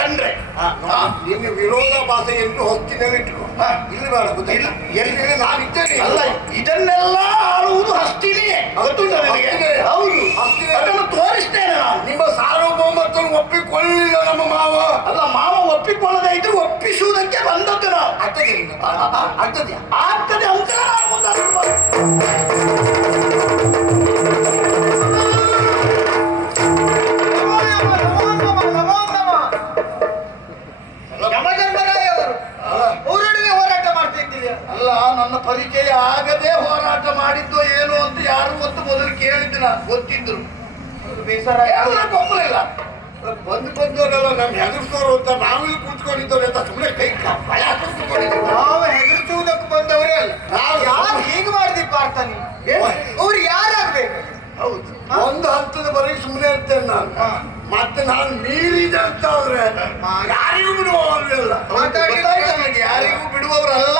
ಕಂಡ್ರೆ. ನಿನ್ನ ವಿರೋಧ ಭಾಷೆಯನ್ನು ಹೊತ್ತಿನಲ್ಲಿ ಇಟ್ಕೊ ಇಲ್ಲಿ ಬೇಡ ಗೊತ್ತಿಲ್ಲ. ಎಲ್ಲಿ ನಾನು ಇದ್ದೇನೆ ಅಲ್ಲ ಇದನ್ನೆಲ್ಲ ಆಳುವುದು ಹಸ್ತಿನಿಯೇ. ಅದು ನನಗೆ. ಹೌದು. ಹಸ್ತಿನೇ. ಅದನ್ನು ತೋರಿಸ್ತೇನೆ ನಾನು. ನಿಮ್ಮ ಸಾರ್ವಭೌಮತ್ವವನ್ನು ಒಪ್ಪಿಕೊಳ್ಳಿಲ್ಲ ನಮ್ಮ ಮಾವ. ಅಲ್ಲ ಮಾವ ಒಪ್ಪಿಕೊಳ್ಳದೆ ಇದ್ರೆ ಒಪ್ಪಿಸುವುದಕ್ಕೆ ಬಂದದ್ದು ನಾವು ಆಗ್ತದೆ ಇಲ್ಲ? ಆಗ್ತದೆ. ಆಗ್ತದೆ. ಅಂತ ಅಲ್ಲ ನನ್ನ ಪರಿಚಯ ಆಗದೆ ಹೋರಾಟ ಮಾಡಿದ್ದು ಏನು ಅಂತ ಯಾರು ಗೊತ್ತು? ಮೊದಲು ಕೇಳಿದ್ದು ನಾನು. ಗೊತ್ತಿದ್ರು. ಬೇಸರ. ಯಾರು ಒಪ್ಪಲಿಲ್ಲ. ಬಂದು ಬಂದವರೆಲ್ಲ ನಮ್ಮ ಹೆದರ್ಸೋರು ಅಂತ ನಾವಿಲ್ಲಿ ಕೂತ್ಕೊಂಡಿದ್ದವ್ರೆ ಅಂತ ಸುಮ್ಮನೆ ಕೈ ಭಯ ಕೂತ್ಕೊಂಡಿದ್ದೀವಿ. ನಾವು ಹೆದರ್ಸುವುದಕ್ಕೆ ಬಂದವರೇ ಅಲ್ಲ. ನಾವು ಯಾರು ಹೀಗೆ ಮಾಡಿದಿ ಪಾರ್ಥನಿ ಅವ್ರು ಯಾರಾಗ್ಬೇಕು? ಹೌದು. ಒಂದು ಹಂತದ ಬರೀ ಸುಮ್ಮನೆ ಇರ್ತೇನೆ ನಾನು. ಮತ್ತೆ ನಾನು ಮೀರಿದೆ ಅಂತ ಆದ್ರೆ ಯಾರಿಗೂ ಬಿಡುವವರಲ್ಲ ಯಾರಿಗೂ ಬಿಡುವವರಲ್ಲ.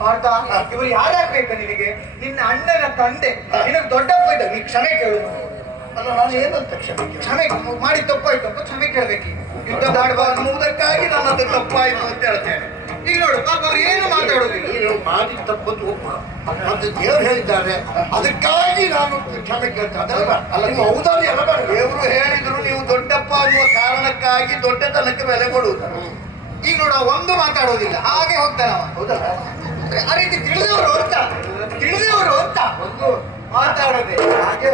ಪಾರ್ಥ ಇವರು ಯಾರಾಗ್ಬೇಕು ನಿನಗೆ? ನಿನ್ನ ಅಣ್ಣನ ತಂದೆ. ನಿನಗೆ ದೊಡ್ಡಪ್ಪ ಇದ್ದ ನೀ ಕ್ಷಮೆ ಕೇಳು. ಅಲ್ಲ ನಾನು ಏನಂತ ಕ್ಷಮೆ ಕ್ಷಮೆ ಮಾಡಿ ತಪ್ಪಾಯ್ತು ಅಂತ ಕ್ಷಮೆ ಕೇಳ್ಬೇಕು. ಯುದ್ಧ ಆಡುವಾಗ ಅನ್ನುವುದಕ್ಕಾಗಿ ನನ್ನದು ತಪ್ಪಾಯ್ತು ಅಂತ ಹೇಳ್ತೇನೆ. ಈಗ ನೋಡು ಪಾಪ ಅವ್ರು ಏನು ಮಾತಾಡೋದಿಲ್ಲ. ನೀನು ಮಾಡಿ ತಪ್ಪದ್ದು ಒಬ್ಬ ಮತ್ತೆ ದೇವ್ರು ಹೇಳಿದ್ದಾರೆ. ಅದಕ್ಕಾಗಿ ನಾನು ಕ್ಷಮೆ ಕೇಳ್ತೇನೆ. ಅಲ್ಲ ನಿಮ್ಮ ಔದಾರ್ಯ ಎಲ್ಲ ಬೇಡ. ದೇವರು ಹೇಳಿದ್ರು ನೀವು ದೊಡ್ಡಪ್ಪ ಅನ್ನುವ ಕಾರಣಕ್ಕಾಗಿ ದೊಡ್ಡತನಕ್ಕೆ ಬೆಲೆ ಕೊಡುವುದು. ಈಗ ನೋಡ ಒಂದು ಮಾತಾಡೋದಿಲ್ಲ. ಹಾಗೆ ಹೋಗ್ತಾನೆ ಹೌದಲ್ಲ ಆ ರೀತಿ ತಿಳಿದವರು ಅಂತ ತಿಳಿದವರು ಅಂತ ಒಂದು ಮಾತಾಡೋದೇ, ಹಾಗೆ.